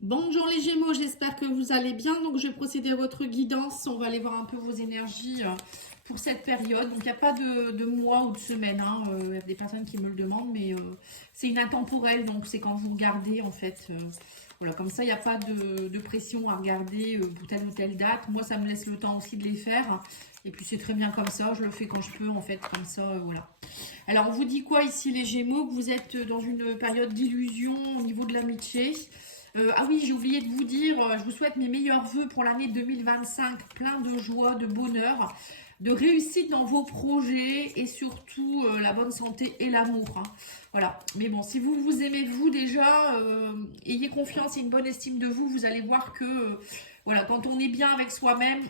Bonjour les Gémeaux, j'espère que vous allez bien. Donc je vais procéder à votre guidance. On va aller voir un peu vos énergies pour cette période. Donc il n'y a pas de mois ou de semaines. Il y a des personnes qui me le demandent, mais c'est une intemporelle. Donc c'est quand vous regardez en fait. Voilà, comme ça, il n'y a pas de pression à regarder pour telle ou telle date. Moi, ça me laisse le temps aussi de les faire. Et puis c'est très bien comme ça. Je le fais quand je peux en fait, comme ça, voilà. Alors on vous dit quoi ici les Gémeaux? Que vous êtes dans une période d'illusion au niveau de l'amitié. Ah oui, j'ai oublié de vous dire, je vous souhaite mes meilleurs vœux pour l'année 2025, plein de joie, de bonheur, de réussite dans vos projets et surtout la bonne santé et l'amour, hein. Voilà, mais bon, si vous vous aimez vous déjà, ayez confiance et une bonne estime de vous, vous allez voir que voilà, quand on est bien avec soi-même,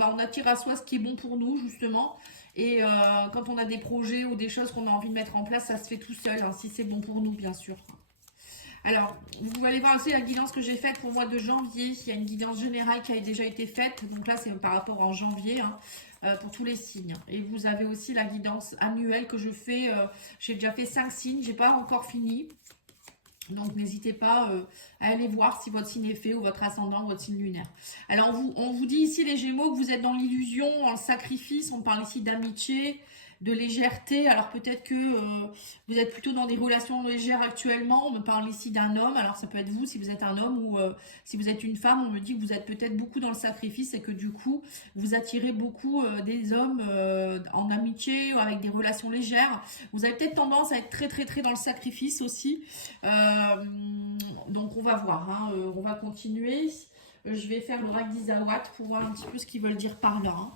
on attire à soi ce qui est bon pour nous, justement. Et quand on a des projets ou des choses qu'on a envie de mettre en place, ça se fait tout seul, hein, si c'est bon pour nous, bien sûr. Alors, vous allez voir aussi la guidance que j'ai faite pour le mois de janvier. Il y a une guidance générale qui a déjà été faite. Donc là, c'est par rapport en janvier, hein, pour tous les signes. Et vous avez aussi la guidance annuelle que je fais. J'ai déjà fait 5 signes. J'ai pas encore fini. Donc n'hésitez pas à aller voir si votre signe est fait ou votre ascendant ou votre signe lunaire. Alors on vous dit ici les Gémeaux que vous êtes dans l'illusion, dans le sacrifice. On parle ici d'amitié, de légèreté. Alors peut-être que vous êtes plutôt dans des relations légères actuellement. On me parle ici d'un homme. Alors ça peut être vous si vous êtes un homme ou si vous êtes une femme. On me dit que vous êtes peut-être beaucoup dans le sacrifice et que du coup vous attirez beaucoup des hommes en amitié ou avec des relations légères. Vous avez peut-être tendance à être très très très dans le sacrifice aussi. Euh, donc on va voir, hein, on va continuer. Je vais faire l'oracle d'Isawat pour voir un petit peu ce qu'ils veulent dire par là, hein.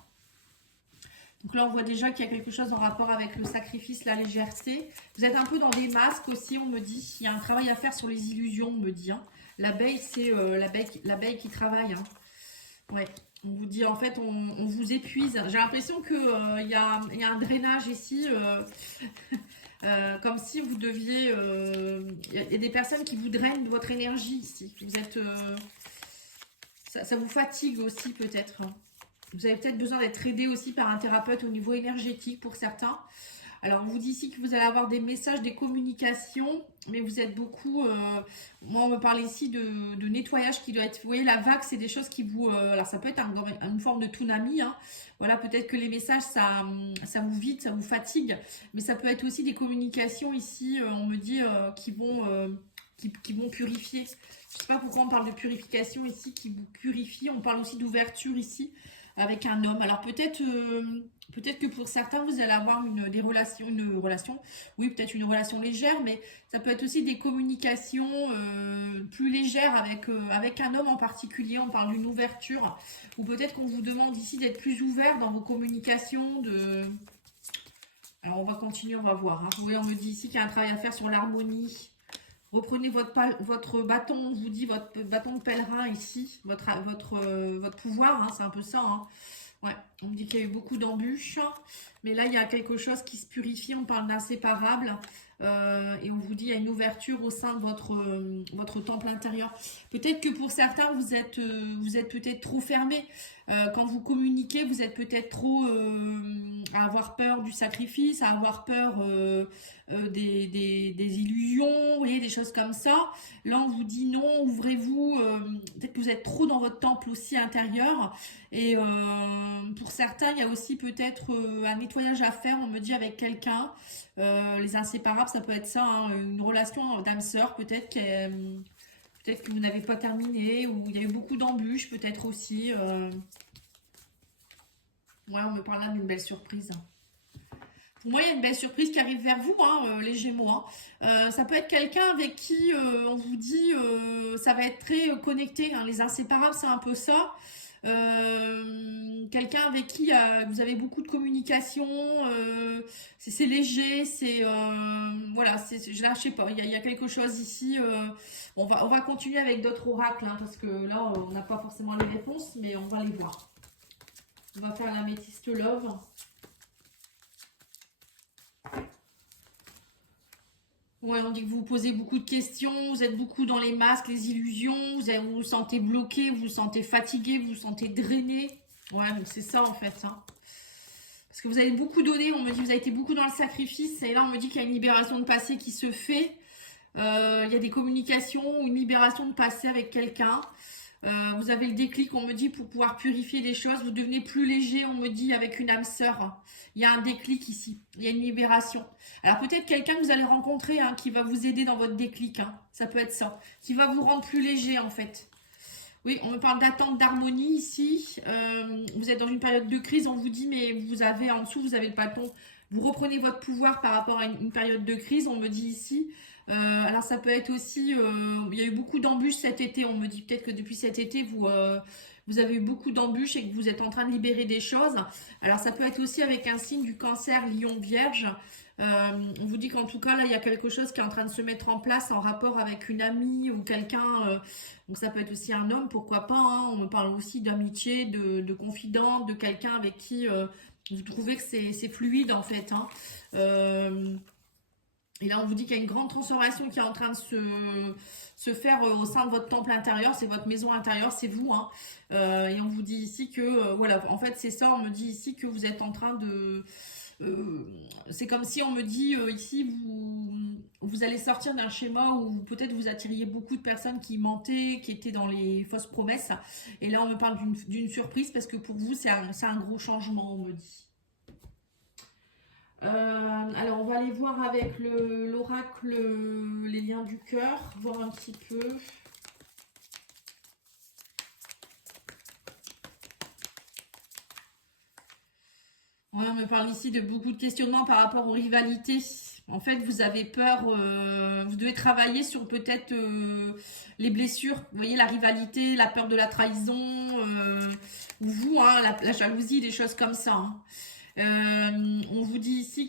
Donc là on voit déjà qu'il y a quelque chose en rapport avec le sacrifice, la légèreté. Vous êtes un peu dans des masques aussi, on me dit. Il y a un travail à faire sur les illusions, on me dit, hein. L'abeille, c'est l'abeille qui travaille, hein. Ouais. On vous dit en fait on vous épuise. J'ai l'impression qu'il y a un drainage ici. Comme si vous deviez. Il y a des personnes qui vous drainent de votre énergie ici. Vous êtes. Ça vous fatigue aussi peut-être. Vous avez peut-être besoin d'être aidé aussi par un thérapeute au niveau énergétique pour certains. Alors, on vous dit ici que vous allez avoir des messages, des communications, mais vous êtes beaucoup... moi, on me parle ici de nettoyage qui doit être... Vous voyez, la vague, c'est des choses qui vous... alors, ça peut être une forme de tsunami, hein. Voilà, peut-être que les messages, ça vous vide, ça vous fatigue, mais ça peut être aussi des communications ici, on me dit, qui vont purifier. Je ne sais pas pourquoi on parle de purification ici, qui vous purifie. On parle aussi d'ouverture ici, avec un homme. Alors peut-être que pour certains, vous allez avoir une relation, oui, peut-être une relation légère, mais ça peut être aussi des communications plus légères avec un homme en particulier. On parle d'une ouverture, ou peut-être qu'on vous demande ici d'être plus ouvert dans vos communications. Alors on va continuer, on va voir, hein. Vous voyez, on me dit ici qu'il y a un travail à faire sur l'harmonie. Reprenez votre bâton, on vous dit votre bâton de pèlerin ici, votre pouvoir, hein, c'est un peu ça, hein. Ouais, on me dit qu'il y a eu beaucoup d'embûches, mais là il y a quelque chose qui se purifie, on parle d'inséparable, et on vous dit qu'il y a une ouverture au sein de votre temple intérieur. Peut-être que pour certains vous êtes peut-être trop fermé. Quand vous communiquez, vous êtes peut-être trop à avoir peur du sacrifice, à avoir peur des illusions, vous voyez, des choses comme ça. Là, on vous dit non, ouvrez-vous. Peut-être que vous êtes trop dans votre temple aussi intérieur. Et pour certains, il y a aussi peut-être un nettoyage à faire, on me dit, avec quelqu'un. Les inséparables, ça peut être ça, hein, une relation d'âme-sœur, peut-être que vous n'avez pas terminé, ou il y a eu beaucoup d'embûches, peut-être aussi. Ouais, on me parle là d'une belle surprise. Pour moi, il y a une belle surprise qui arrive vers vous, hein, les Gémeaux, hein. Ça peut être quelqu'un avec qui on vous dit ça va être très connecté, hein. Les inséparables, c'est un peu ça. Quelqu'un avec qui vous avez beaucoup de communication, c'est léger, c'est voilà, je sais pas, il y a quelque chose ici. On va continuer avec d'autres oracles, hein, parce que là, on n'a pas forcément les réponses, mais on va les voir. On va faire la métiste love. Ouais, on dit que vous vous posez beaucoup de questions, vous êtes beaucoup dans les masques, les illusions, vous vous sentez bloqué, vous vous sentez fatigué, vous vous sentez drainé. Ouais, donc c'est ça en fait, hein. Parce que vous avez beaucoup donné, on me dit que vous avez été beaucoup dans le sacrifice, et là on me dit qu'il y a une libération de passé qui se fait. Il y a des communications ou une libération de passé avec quelqu'un. Vous avez le déclic, on me dit, pour pouvoir purifier les choses. Vous devenez plus léger, on me dit, avec une âme sœur. Il y a un déclic ici. Il y a une libération. Alors peut-être quelqu'un que vous allez rencontrer hein, qui va vous aider dans votre déclic. Hein. Ça peut être ça. Qui va vous rendre plus léger en fait. Oui, on me parle d'attente d'harmonie ici. Vous êtes dans une période de crise, on vous dit, mais vous avez en dessous, vous avez le bâton. Vous reprenez votre pouvoir par rapport à une période de crise, on me dit ici. Alors ça peut être aussi, il y a eu beaucoup d'embûches cet été, on me dit peut-être que depuis cet été, vous avez eu beaucoup d'embûches et que vous êtes en train de libérer des choses. Alors ça peut être aussi avec un signe du cancer, lion, vierge. On vous dit qu'en tout cas, là, il y a quelque chose qui est en train de se mettre en place en rapport avec une amie ou quelqu'un. Donc ça peut être aussi un homme, pourquoi pas. Hein. On me parle aussi d'amitié, de confident, de quelqu'un avec qui vous trouvez que c'est fluide en fait. Hein. Et là, on vous dit qu'il y a une grande transformation qui est en train de se faire au sein de votre temple intérieur. C'est votre maison intérieure, c'est vous. Hein. Et on vous dit ici que, voilà, en fait, c'est ça. On me dit ici que vous êtes en train de... c'est comme si on me dit ici, vous allez sortir d'un schéma où peut-être vous attiriez beaucoup de personnes qui mentaient, qui étaient dans les fausses promesses. Et là, on me parle d'une surprise parce que pour vous, c'est un gros changement, on me dit. Alors, on va aller voir avec l'oracle, les liens du cœur, voir un petit peu. Ouais, on me parle ici de beaucoup de questionnements par rapport aux rivalités. En fait, vous avez peur, vous devez travailler sur peut-être les blessures. Vous voyez, la rivalité, la peur de la trahison, ou vous, hein, la jalousie, des choses comme ça. Hein. On vous dit ici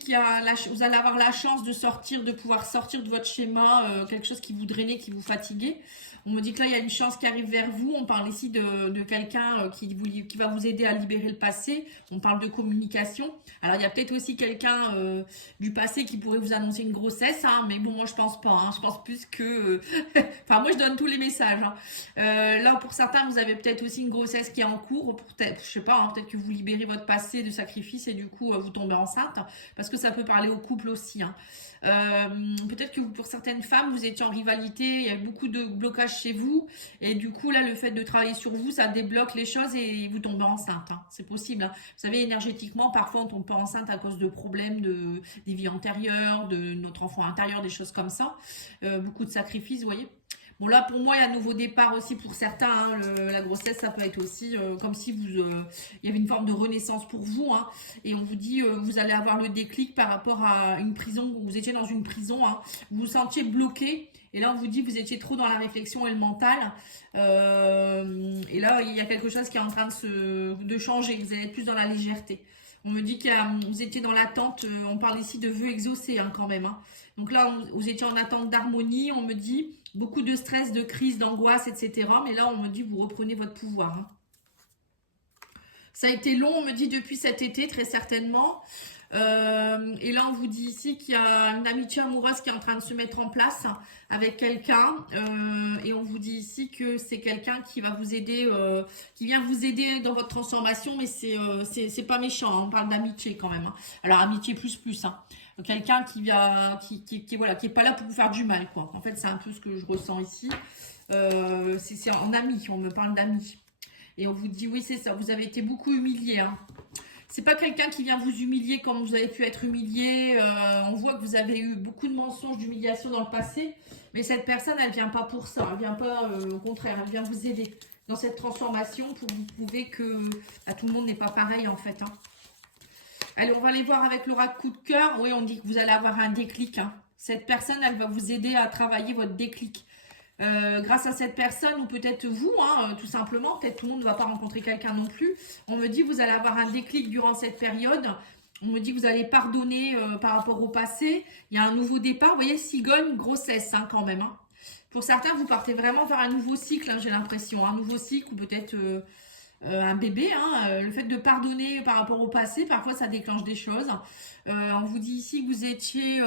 vous allez avoir la chance de pouvoir sortir de votre schéma, quelque chose qui vous drainait, qui vous fatiguait. On me dit que là, il y a une chance qui arrive vers vous. On parle ici de quelqu'un qui va vous aider à libérer le passé. On parle de communication. Alors, il y a peut-être aussi quelqu'un du passé qui pourrait vous annoncer une grossesse. Hein, mais bon, moi, je pense pas. Hein, je pense plus que... enfin, moi, je donne tous les messages. Hein. Là, pour certains, vous avez peut-être aussi une grossesse qui est en cours. Je sais pas, hein, peut-être que vous libérez votre passé de sacrifice et du coup, vous tombez enceinte. Parce que ça peut parler au couple aussi. Hein. Peut-être que pour certaines femmes, vous étiez en rivalité, il y a beaucoup de blocages chez vous, et du coup, là, le fait de travailler sur vous, ça débloque les choses et vous tombez enceinte. Hein. C'est possible. Hein. Vous savez, énergétiquement, parfois, on tombe pas enceinte à cause de problèmes des vies antérieures, de notre enfant intérieur, des choses comme ça. Beaucoup de sacrifices, vous voyez. Bon là pour moi il y a un nouveau départ aussi pour certains, hein. La grossesse ça peut être aussi comme si il y avait une forme de renaissance pour vous, hein. Et on vous dit vous allez avoir le déclic par rapport à une prison, vous étiez dans une prison, hein. Vous vous sentiez bloqué et là on vous dit vous étiez trop dans la réflexion et le mental, et là il y a quelque chose qui est en train de changer, vous allez être plus dans la légèreté. On me dit que vous étiez dans l'attente, on parle ici de vœux exaucés hein, quand même. Hein. Donc là, vous étiez en attente d'harmonie, on me dit beaucoup de stress, de crise, d'angoisse, etc. Mais là, on me dit vous reprenez votre pouvoir. Hein. Ça a été long, on me dit depuis cet été, très certainement. Et là, on vous dit ici qu'il y a une amitié amoureuse qui est en train de se mettre en place avec quelqu'un. Et on vous dit ici que c'est quelqu'un qui va vous aider, qui vient vous aider dans votre transformation, mais c'est pas méchant. Hein, on parle d'amitié quand même. Hein. Alors, amitié plus. Hein. Quelqu'un qui est pas là pour vous faire du mal, quoi. En fait, c'est un peu ce que je ressens ici. C'est en ami, on me parle d'amis. Et on vous dit, oui, c'est ça, vous avez été beaucoup humilié. Hein. C'est pas quelqu'un qui vient vous humilier comme vous avez pu être humilié. On voit que vous avez eu beaucoup de mensonges, d'humiliation dans le passé. Mais cette personne, elle vient pas pour ça. Elle vient pas, au contraire, elle vient vous aider dans cette transformation pour vous prouver que tout le monde n'est pas pareil, en fait. Hein. Allez, on va aller voir avec l'oracle coup de cœur. Oui, on dit que vous allez avoir un déclic. Hein. Cette personne, elle va vous aider à travailler votre déclic. Grâce à cette personne ou peut-être vous, hein, tout simplement, peut-être tout le monde ne va pas rencontrer quelqu'un non plus. On me dit que vous allez avoir un déclic durant cette période. On me dit que vous allez pardonner par rapport au passé. Il y a un nouveau départ. Vous voyez, cigogne, grossesse hein, quand même. Hein. Pour certains, vous partez vraiment vers un nouveau cycle, hein, j'ai l'impression. Un nouveau cycle ou peut-être un bébé. Hein. Le fait de pardonner par rapport au passé, parfois ça déclenche des choses. On vous dit ici que vous étiez,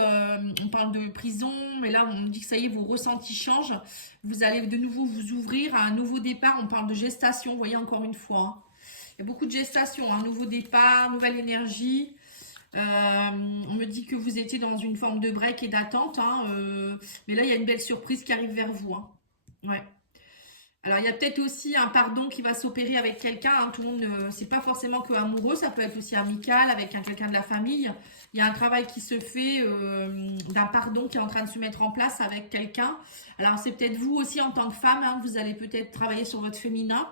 on parle de prison, mais là on dit que ça y est, vos ressentis changent. Vous allez de nouveau vous ouvrir à un nouveau départ. On parle de gestation, vous voyez encore une fois. Hein. Il y a beaucoup de gestation, un nouveau départ, nouvelle énergie. On me dit que vous étiez dans une forme de break et d'attente, hein, mais là, il y a une belle surprise qui arrive vers vous. Hein. Ouais. Alors, il y a peut-être aussi un pardon qui va s'opérer avec quelqu'un. Hein. Tout le monde, c'est pas forcément que amoureux, ça peut être aussi amical avec quelqu'un de la famille. Il y a un travail qui se fait d'un pardon qui est en train de se mettre en place avec quelqu'un. Alors, c'est peut-être vous aussi en tant que femme, hein, vous allez peut-être travailler sur votre féminin.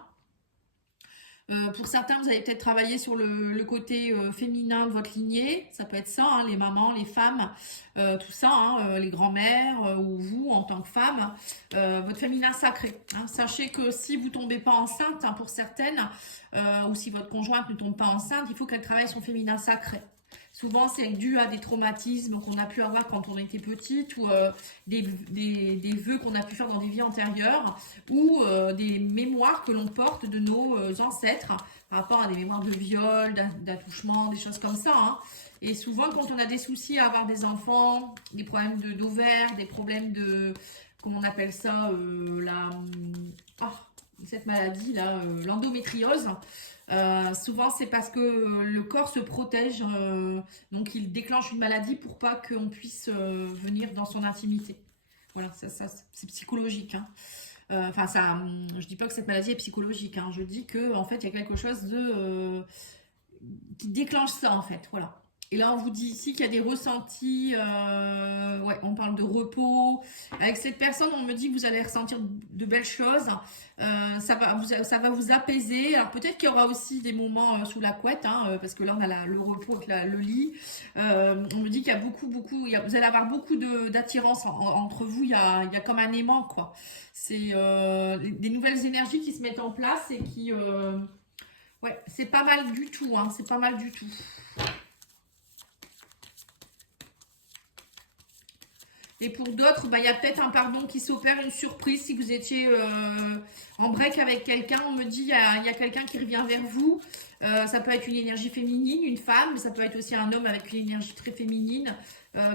Pour certains, vous allez peut-être travailler sur le côté féminin de votre lignée. Ça peut être ça, hein, les mamans, les femmes, tout ça, hein, les grands-mères ou vous en tant que femme. Votre féminin sacré. Hein. Sachez que si vous ne tombez pas enceinte, hein, pour certaines, ou si votre conjointe ne tombe pas enceinte, il faut qu'elle travaille son féminin sacré. Souvent, c'est dû à des traumatismes qu'on a pu avoir quand on était petite ou des vœux qu'on a pu faire dans des vies antérieures ou des mémoires que l'on porte de nos ancêtres par rapport à des mémoires de viol, d'attouchement, des choses comme ça. Hein. Et souvent, quand on a des soucis à avoir des enfants, des problèmes d'ovaires, des problèmes de, comment on appelle ça, cette maladie-là, l'endométriose, souvent, c'est parce que le corps se protège, donc il déclenche une maladie pour pas qu'on puisse venir dans son intimité. Voilà, ça c'est psychologique. Hein. Enfin, je dis pas que cette maladie est psychologique. Hein. Je dis que en fait, il y a quelque chose qui déclenche ça en fait. Voilà. Et là, on vous dit ici qu'il y a des ressentis, ouais, on parle de repos. Avec cette personne, on me dit que vous allez ressentir de belles choses. Ça va vous apaiser. Alors peut-être qu'il y aura aussi des moments sous la couette, hein, parce que là, on a le repos avec le lit. On me dit qu'il y a vous allez avoir beaucoup d'attirance entre vous. Il y a comme un aimant, quoi. C'est des nouvelles énergies qui se mettent en place et qui... ouais, c'est pas mal du tout, hein, c'est pas mal du tout. Et pour d'autres, il y a peut-être un pardon qui s'opère, une surprise. Si vous étiez en break avec quelqu'un, on me dit il y a quelqu'un qui revient vers vous. Ça peut être une énergie féminine, une femme, mais ça peut être aussi un homme avec une énergie très féminine.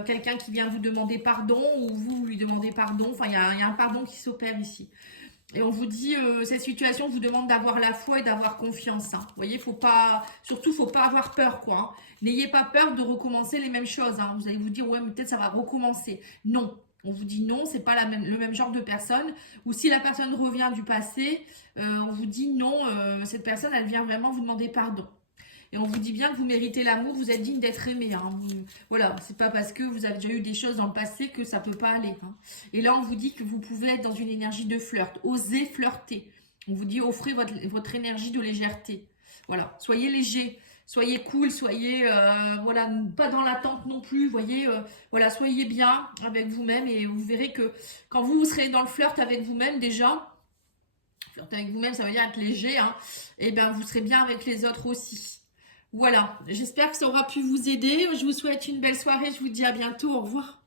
Quelqu'un qui vient vous demander pardon ou vous lui demandez pardon. Enfin, il y a un pardon qui s'opère ici. Et on vous dit, cette situation vous demande d'avoir la foi et d'avoir confiance. Hein. Vous voyez, faut pas avoir peur, quoi. Hein. N'ayez pas peur de recommencer les mêmes choses. Hein. Vous allez vous dire, ouais, mais peut-être ça va recommencer. Non. On vous dit non, c'est pas le même genre de personne. Ou si la personne revient du passé, on vous dit non, cette personne, elle vient vraiment vous demander pardon. Et on vous dit bien que vous méritez l'amour, vous êtes digne d'être aimé. Hein. Voilà, c'est pas parce que vous avez déjà eu des choses dans le passé que ça peut pas aller. Hein. Et là, on vous dit que vous pouvez être dans une énergie de flirt. Osez flirter. On vous dit offrez votre énergie de légèreté. Voilà, soyez léger, soyez cool, soyez voilà, pas dans l'attente non plus. Voyez, voilà, soyez bien avec vous-même et vous verrez que quand vous serez dans le flirt avec vous-même déjà. Flirter avec vous-même, ça veut dire être léger. Hein, et bien, vous serez bien avec les autres aussi. Voilà, j'espère que ça aura pu vous aider. Je vous souhaite une belle soirée. Je vous dis à bientôt. Au revoir.